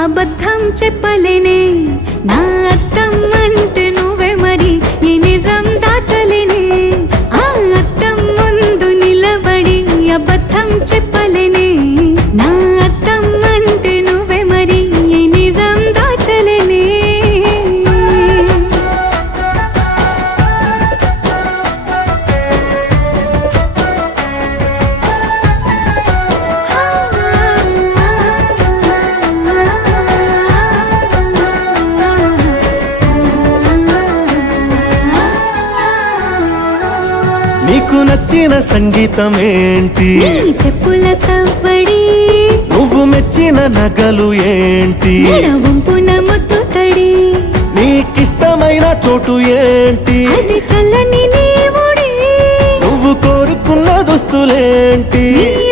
అబద్ధం చెప్పలేనే నా అద్దం అంటే నువ్వే మరి ఈ నిజం దాచలేనే ఆ అద్దం ముందు నిలబడి అబద్ధం చెప్పలేనే నా అద్దం అంటే నువ్వే మరి ఈ నిజం దాచలేనే నీకు నచ్చిన సంగీతం ఏంటి నీ చెప్పుల సవ్వడి నువ్వు మెచ్చిన నగలు ఏంటి వంపున ముద్దు తడి నీకిష్టమైన చోటు ఏంటి అది చల్లని నీ ఒడి నువ్వు కోరుకున్న దుస్తులేంటి నీ